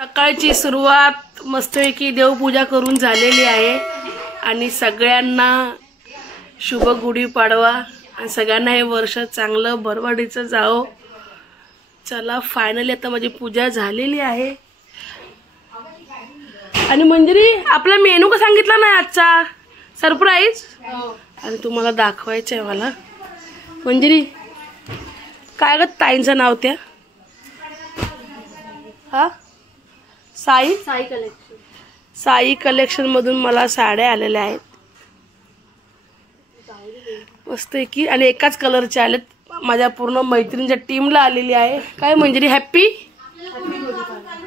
सकाळची सुरुवात मस्तपैकी देवपूजा करून झालेली आहे आणि सगळ्यांना शुभ गुढीपाडवा आणि सगळ्यांना हे वर्ष चांगलं भरभराटीचं जाओ। चला फायनली आता माझी पूजा झालेली आहे आणि मंजिरी आपला मेनू का सांगितला नाही आजचा सरप्राईज आणि तुम्हाला दाखवायचं आहे मला। मंजिरी काय ग ताईंचं नाव त्या हा साई कलेक्शन। साई कलेक्शन मधून मला साड्या आलेल्या आहेत मस्त की आणि एकाच कलरच्या आलेत। माझ्या पूर्ण मैत्रिणींच्या टीमला आलेली आहे। काय मंजिरी हॅपी?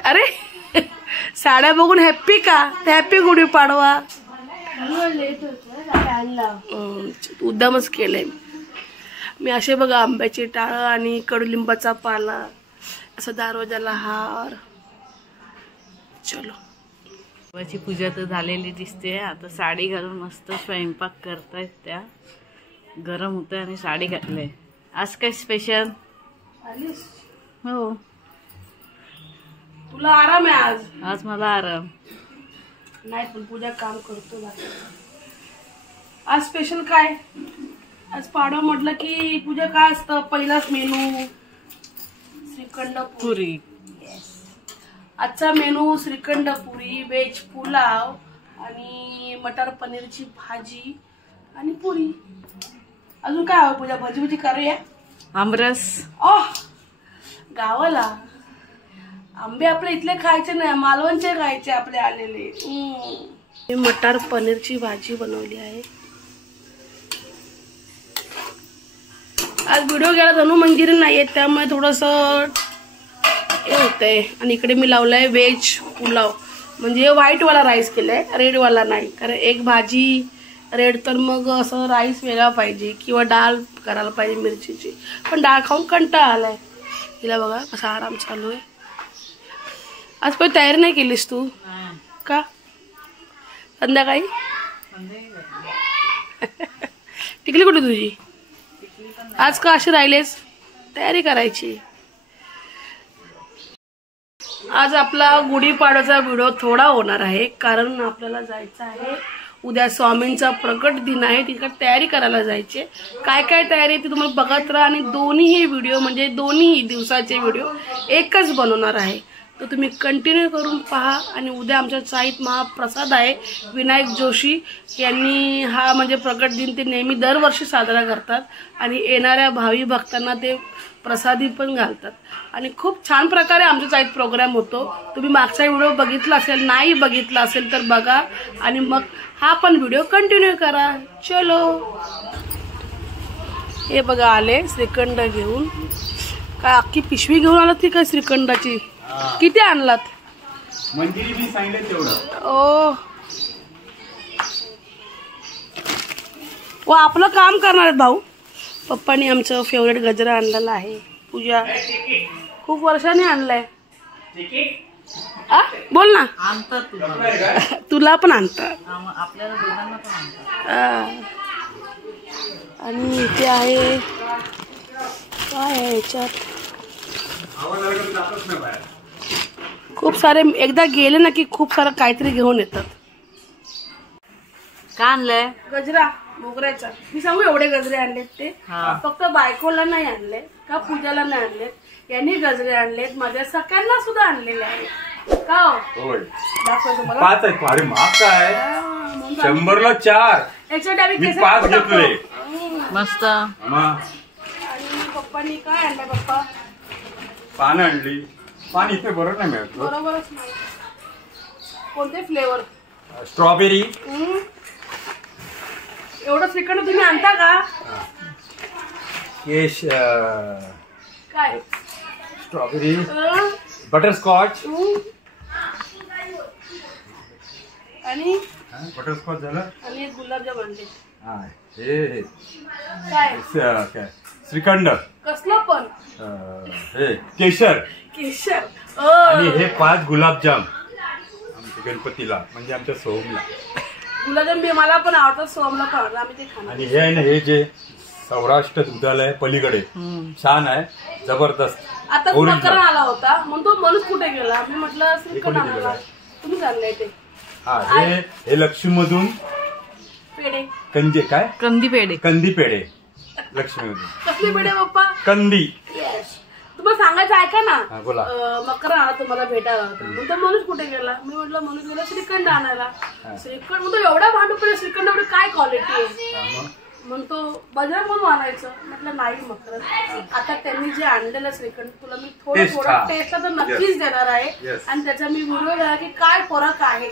अरे साड्या बघून हॅपी का? हॅपी गुढीपाडवा। उद्दामच केलंय मी। असे बघा आंब्याची टाळ आणि कडुलिंबाचा पाला असं दरवाजाला हार। चलो देवाची पूजा तर झालेली दिसते। आता साडी घालून मस्त स्वयंपाक करतायत त्या। गरम होतं आणि साडी घातली। आज काय स्पेशल? हो तुला आराम आहे आज? आज मला आराम नाही पण पूजा काम करतो। आज स्पेशल काय? आज पाडवा म्हटलं की पूजा काय असतं? पहिलाच मेनू श्रीखंड पुरी। आजचा मेनू श्रीखंड पुरी, वेज पुलाव आणि मटर पनीरची भाजी आणि पुरी। अजून काय हवं पूजा? भजी भजी करूया? आमरस। गावाला आंबे आपले इथले खायचे नाही, मालवणचे खायचे आपले आलेले। मटर पनीरची भाजी बनवली आहे। आज व्हिडिओ घ्यायला धनू मंजिरी नाहीये त्यामुळे थोडस हे होतंय। आणि इकडे मी लावलाय वेज पुलाव, म्हणजे व्हाईट वाला राईस केलाय, रेड वाला नाही। कारण एक भाजी रेड तर मग असं राईस वेगळा पाहिजे किंवा डाळ करायला पाहिजे मिरचीची, पण डाळ खाऊन कंटाळा आलाय। हिला बघा कसा आराम चालू आहे। आज काही तयारी नाही केलीस तू का? संध्याकाळी टिकली कुठे तुझी? आज का अशी राहिलेस? तयारी करायची। आज आपला गुढीपाडव्याचा व्हिडिओ थोडा होणार आहे कारण आपल्याला जायचं आहे उद्या स्वामींचा प्रकट दिन आहे, तिकडे तयारी करायला जायचे। काय काय तयारी ती तुम्हाला बघत राहा आणि दोन्ही व्हिडिओ म्हणजे दोन्ही दिवसाचे व्हिडिओ एकच बनवणार आहे, तर तुम्ही कंटिन्यू करून पहा। आणि उद्या आमच्या चाईत महाप्रसाद आहे। विनायक जोशी यांनी हा म्हणजे प्रकट दिन ते नेहमी दरवर्षी साजरा करतात आणि येणाऱ्या भावी भक्तांना ते प्रसादी पण घालतात आणि खूप छान प्रकारे आमच्या चाईत प्रोग्राम होतो। तुम्ही मागचा व्हिडिओ बघितला असेल, नाही बघितला असेल तर बघा आणि मग हा पण व्हिडिओ कंटिन्यू करा। चलो हे बघा आले श्रीखंड घेऊन। काय अख्खी पिशवी घेऊन आलात की काय श्रीखंडाची? किती आणलात? मंजिरी मी सांगितलं तेवढं। ओ आपलं काम करणार आहेत भाऊ। पप्पानी आमचं फेवरेट गजरा आणलेला आहे। पूजा खूप वर्षांनी आणलाय। बोल ना। तुला पण आणतात, आपल्याला दोघांना पण आणतात। आणि इथे आहे काय आहे याच्यात? खूप सारे एकदा गेले ना की खूप सारं काहीतरी घेऊन येतात। का आणलंय? गजरा मोगऱ्याचा। मी सांगू एवढे गजरे आणलेत ते फक्त बायकोला नाही आणले का पूजाला नाही आणलेत, यांनी गजरे आणलेत, माझ्या सगळ्यांना सुद्धा आणलेले आहेत। का दाखव तुम्हाला? 5 आहेत। अरे महाग काय? 100ला 4। याच्यात आम्ही मी केस 5 घेतले। मस्त। आणि पप्पानी काय आणलं? पप्पा पान आणली। पान इथे बरोबर नाही मिळत। बरोबरच नाही। कोणते फ्लेवर? स्ट्रॉबेरी। एवढं श्रीखंड तुम्ही आणता का? केश काय? स्ट्रॉबेरी, बटरस्कॉच आणि बटरस्कॉच झालं आणि गुलाबजाम आणले। हे काय? श्रीखंड कसलं पण? हे केशर। केशर आणि हे 5 गुलाबजाम आमच्या गणपतीला म्हणजे आमच्या सोहमला। गुलाबजाम मला पण आवडतात, सोहमला पण आवडतात, आम्ही ते खाणार। आणि हे आहे ना हे जे सौराष्ट्र दुधालय पलीकडे छान आहे, जबरदस्त. आता मकर आला होता म्हणून तो माणूस कुठे गेला, मी म्हटलं श्रीखंड आणायला तुम्ही चालले ते. हा हे लक्ष्मी मधून पेढे कंदी काय कंदी पेढे, कंदी पेढे लक्ष्मी मधून. कसले पेढे पप्पा? कंदी. तुम्हाला सांगायचं ऐका ना, हा, बोला. मकर आला तुम्हाला भेटायला होता म्हणून तो माणूस कुठे गेला, मी म्हटलं माणूस गेला श्रीखंड आणायला. श्रीखंड म्हणतो एवढा भांडू पडला, श्रीखंड एवढी काय क्वालिटी आहे म्हणतो बजाज म्हणून आणायचं. म्हटलं नाही मकर, आता त्यांनी जे आणलेलं श्रीखंड तुला मी थोडं टेस्टला तर नक्कीच देणार आहे आणि त्याचा मी व्हिडिओ घ्या की काय फरक आहे.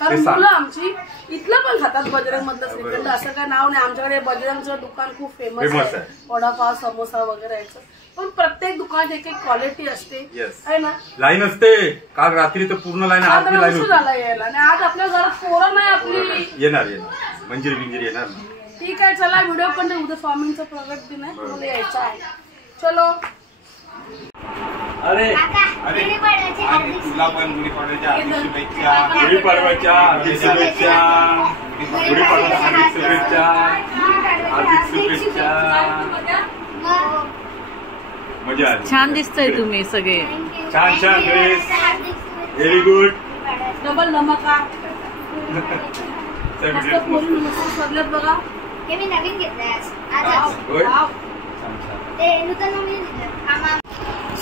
कारण मुलं आमची इथलं पण खातात बजरंग मधलं श्रीखंड, असं काय नाव नाही. आमच्याकडे बजरंगचं दुकान खूप फेमस आहे, वडापाव समोसा वगैरे यायचं, पण प्रत्येक दुकानात एक एक क्वालिटी असते आहे ना. लाईन असते, काल रात्री तर पूर्ण लाईन झाला यायला आणि आज आपल्या घरात पोरं नाही आपली येणार मंजिरी बिंजिरी येणार. ठीक आहे चला, व्हिडिओ पण उद्या स्वामींचा प्रगट दिन आहे, तुम्हाला यायचं आहे. चलो. अरे तुला पण गुढीपाडव्याच्या हार्दिक शुभेच्छा, गुढीपाडव्याच्या हार्दिक शुभेच्छा, गुढीपाडव्याच्या हार्दिक शुभेच्छा, हार्दिक शुभेच्छा. मजा आली. छान दिसतंय तुम्ही सगळे, छान छान ड्रेस, व्हेरी गुड. डबल धमाका बघा. हे मी नवीन घेतलंय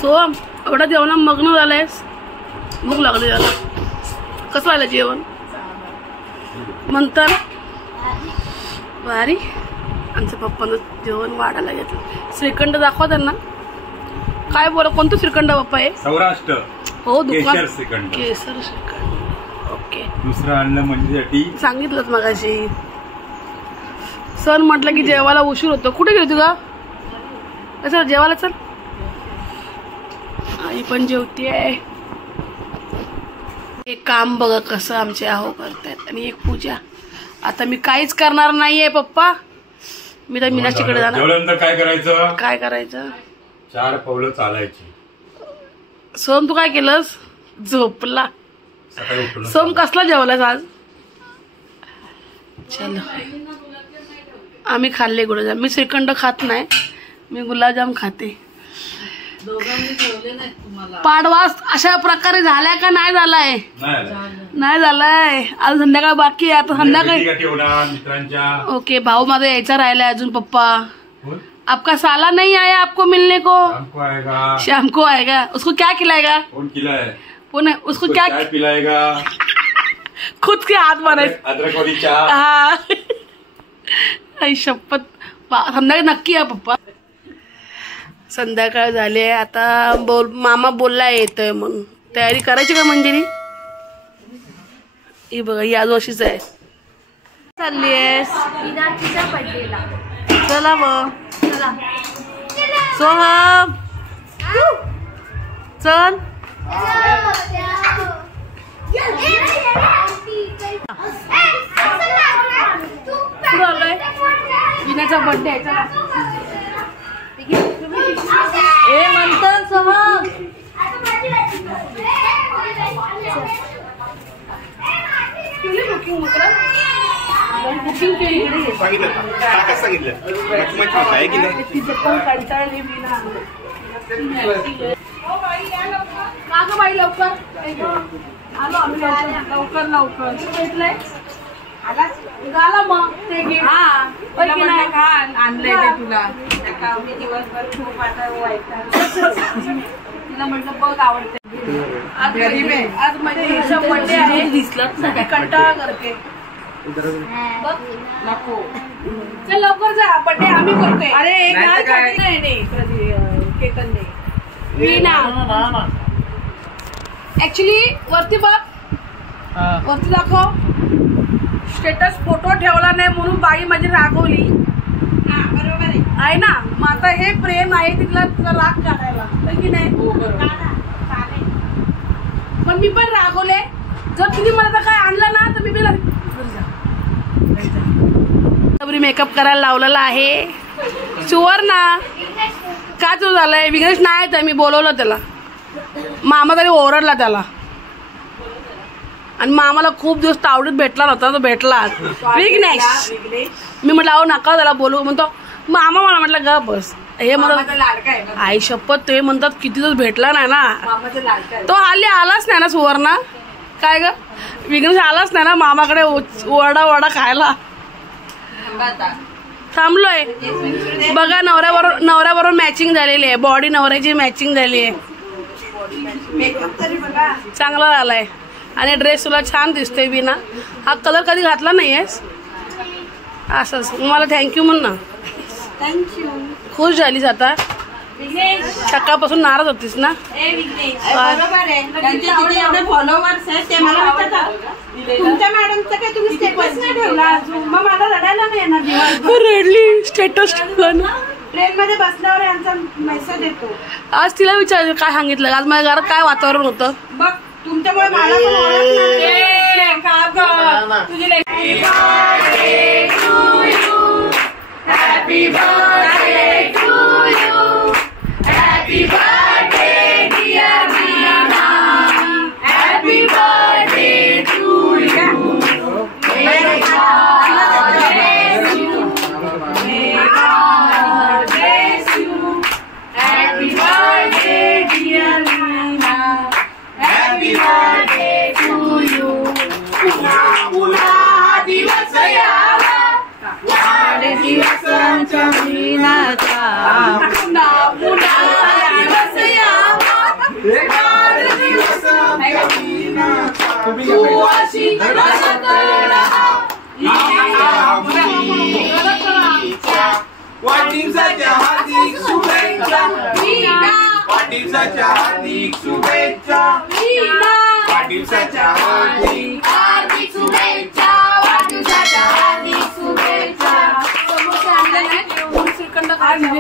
सोहम एवढा जेवणा मग्न झालायस, भूक लागली त्याला. कसं व्हायला जेवण म्हणतात भारी. आमच्या पप्पानं जेवण वाढायला घेतलं. श्रीखंड दाखवा त्यांना, काय बोला कोणतं श्रीखंड पप्पा आहे? सौराष्ट्र हो दुकान केशर श्रीखंड. केसर श्रीखंड. ओके, दुसरं आणलं म्हणजे सांगितलंच मगाशी. सण म्हटलं की जेवायला उशीर होतो. कुठे गेली तुला? चल जेवायला चल. आई पण जेवती आहे. एक काम बघा कसं आमचे आहो करतायत आणि एक पूजा. आता मी काहीच करणार नाहीये पप्पा, मी तर मीनाक्षीकडे जाणार. जेवल्यानंतर काय करायचं? काय करायचं? 4 पावलं चालायची. सोम तू काय केलंस? झोपला. सकाळी उठून सोम कसला जेवलास आज? चलो आम्ही खाल्ले गुलाबजाम. मी श्रीखंड खात नाही, मी गुलाबजाम खाते. पाडवास अशा प्रकारे झालाय का नाही झालाय? नाही झालाय. आज संध्याकाळ बाकी आहे. आता संध्याकाळी मित्रांच्या. ओके, भाऊ माझा यायचा राहिलाय अजून. पप्पा आपका साला नहीं आया आपको मिलने को? शाम को आएगा. उसको क्या खिलाएगा? कौन खिलाए? कौन है? उसको क्या पिलाएगा? खुद के हाथ बनाए. अदरक वाली चाय. हाँ आई शपथ, संध्याकाळी नक्की या पप्पा. संध्याकाळ झाली आहे आता. मामा बोलला येतोय म्हणून तयारी करायची का मंजिरी? ही बघा ही आजू अशीच आहे. चालली आहेस? मीनाक्षीच्या बर्थडेला. चला मग. चला सोहम चल. विनाचा बर्थडे आहे. चला ए मंथन सोहम. बुकिंग बुकिंग केली तिचं पण कंटाळली विना. का ग बाई लवकर आलो आम्ही. लवकर लवकर भेटलंय झाला मग ते घे. आणलंय ते तुला. मी दिवसभर खूप आता तिला म्हटलं बघ आवडते. आज माझ्या हिचा बर्थडे आहे, दिसलंच नाही. कंटाळा करते. नको चल लवकर जा, बर्थडे आम्ही करतोय. अरे केतनने वीणा ऍक्च्युली वरती बघ, वरती दाखव. स्टेटस फोटो ठेवला नाही म्हणून बाई माझी रागवली. बरोबर आहे ना. मग आता हे प्रेम आहे तिथला तुला राग काढायला की नाही? पण मी पण रागवले. जर तुम्ही मला काय आणलं ना तर मी मेकअप करायला लावलेला आहे. सुवर्ण का तू झालंय? विघ्नेश नाही तर मी बोलवलं त्याला. मामा तरी ओरडला त्याला आणि मामाला खूप दिवस तावडीत भेटला नव्हता, तो भेटला विघ्नेश. मी म्हटलं अहो नका त्याला बोलू. म्हणतो मामा मला म्हटलं ग बस हे म्हणतात लाडका आहे ना आई शपथ ते म्हणतात किती दिवस भेटला नाही ना मामाचा लाडका आहे. तो हल्ली आलाच नाही ना सुवर्णा काय ग विघ्नेश आलाच नाही ना मामाकडे वडा वडा खायला थांबलोय बघा नवऱ्याबरोबर मॅचिंग झालेली आहे बॉडी नवऱ्याची मॅचिंग झाली आहे मेकअप तरी बघा चांगला झालाय आणि ड्रेस तुला छान दिसतोय बिना हा कलर कधी घातला नाहीयेस असंच मला थँक्यू म्हण ना थँक्यू खुश झालीस आता विघ्नेश सकाळपासून नाराज होतीस ना ए विघ्नेश बरोबर आहे त्यांचे जिथे एवढे फॉलोवर्स आहेत ते मला विचारतात तुमच्या मॅडमचा काय तुम्ही स्टेटस नाही ठेवला अजून मग मला रडायला नाही येणार दिवसभर रडली स्टेटस ठेवला ना ट्रेन मध्ये बसल्यावर यांचा मेसेज येतो आज तिला विचार काय सांगितलं आज माझ्या घरात काय वातावरण होतं बघ तुमच्यामुळे मला पण ओळखणार नाही. तुझी वाढदिवसाच्या हार्दिक शुभेच्छा वाढदिवसाच्या हार्दिक शुभेच्छा वाढदिवसाच्या हार्दिक शुभेच्छा वाढदिवसाच्या हार्दिक शुभेच्छा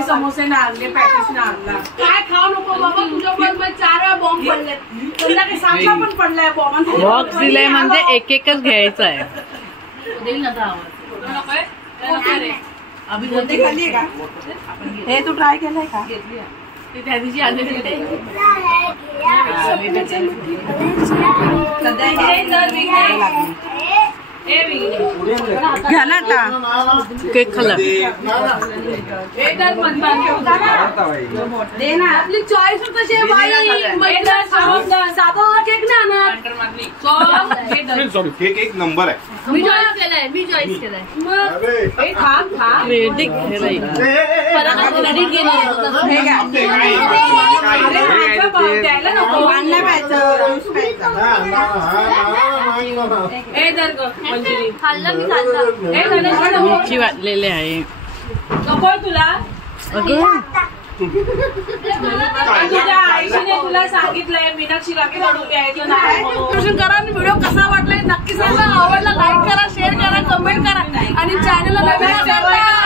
समोसे ना आणले पॅकेज ना आणला काय खाऊ नको बाबा तुझ्या 4 वेळा बॉम्ब पडले संध्याकाळी 7ला पण पडलाय बॉम्ब बॉक्स दिलाय म्हणजे एक एकच घ्यायचा आहे. खाली का हे तू ट्राय केलंय का त्या दिवशी आलेली घ्या ना आता केक खाल्ला दे ना आपली चॉईस कशी साधा केक ना केक एक नंबर आहे मी चॉईस केलाय वेडिंग हे घ्या द्यायला नको आणलं पाहिजे मिरची वाटलेली आहे. तुला तुझ्या आईशीने तुला सांगितलंय मीनाक्षी काकी कडून यायचं नाही म्हणून. करा आणि व्हिडिओ कसा वाटलाय नक्की सांगा आवडला लाईक करा शेअर करा कमेंट करा आणि चॅनलला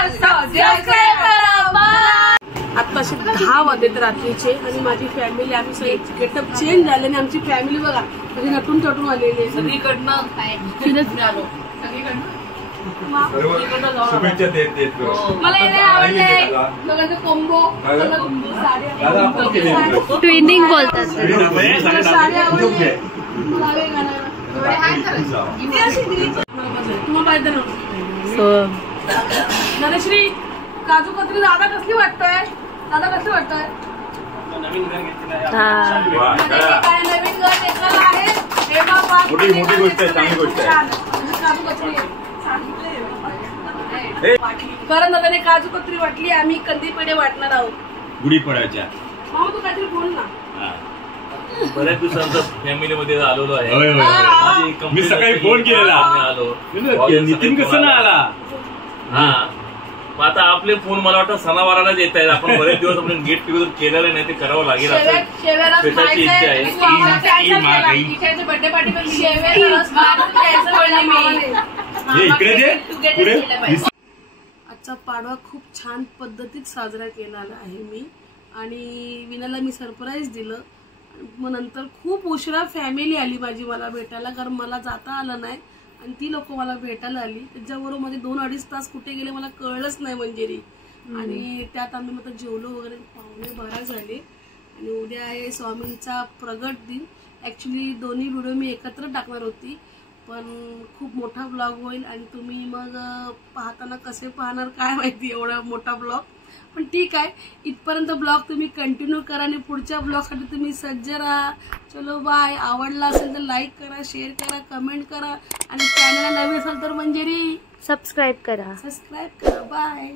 सबस्क्राईब करा बाय. आत्ताशी 10 वाजलेत रात्रीचे आणि माझी फॅमिली आम्ही सगळे गेटअप चेंज झाले आणि आमची फॅमिली बघा कधी नटून चटून आलेली आहे सगळीकडनं आलो शुभेच्छा देत मला हे आवडले दोघांचे कोंबो ट्विनिंग बोलतात. साडी आवडली मला हे गाणं तुम्हाला पाहिजे ना नरेश्री काजू कतरी दादा कसली वाटतंय काय नवीन घर घेतलेलं आहे हे बाबा मोठी गोष्ट आहे चांगली गोष्ट आहे काजू कतरी कारण दादाने काजू कतरी वाटली आम्ही कंदी पेढे वाटणार आहोत गुढीपाडव्याच्या मामा तू काहीतरी बोल ना बऱ्याच दिवसांचा फॅमिली मध्ये आलेलो आहे. होय, होय, होय. माझी कंपनी मी सकाळी फोन केलेला. आलो नितीन कसं नाही आला हा मग आता आपले फोन मला वाटतं सणावारालाच येत आहेत. आपण बरेच दिवस आपण गेट टुगेदर केलेलं नाही ते करावं लागेल असं पेटाची इच्छा आहे. बर्थडे पार्टी हे इकडे दे पुढे आजचा पाडवा खूप छान पद्धतीत साजरा केलेला आहे मी आणि विनाला मी सरप्राईज दिलं. मग नंतर खूप उशिरा फॅमिली आली माझी मला भेटायला कारण मला जाता आलं नाही आणि ती लोक मला भेटायला आली. त्याच्याबरोबर मध्ये 2-2.5 तास कुठे गेले मला कळलंच नाही मंजिरी. आणि त्यात आम्ही मग जेवलो वगैरे 11:15 झाले आणि उद्या आहे स्वामींचा प्रगट दिन. ऍक्च्युली दोन्ही व्हिडिओ मी एकत्र टाकणार होती पण खूप मोठा ब्लॉग होईल आणि तुम्ही मग पाहताना कसे पाहणार काय माहिती एवढा मोठा ब्लॉग, पण ठीक आहे. इथपर्यंत ब्लॉग तुम्ही कंटिन्यू करा आणि पुढच्या ब्लॉगसाठी तुम्ही सज्ज राहा. चलो बाय. आवडला असेल तर लाईक करा, शेअर करा, कमेंट करा आणि चॅनलला नवीन असेल तर मंजिरी सबस्क्राईब करा. सबस्क्राईब करा. बाय.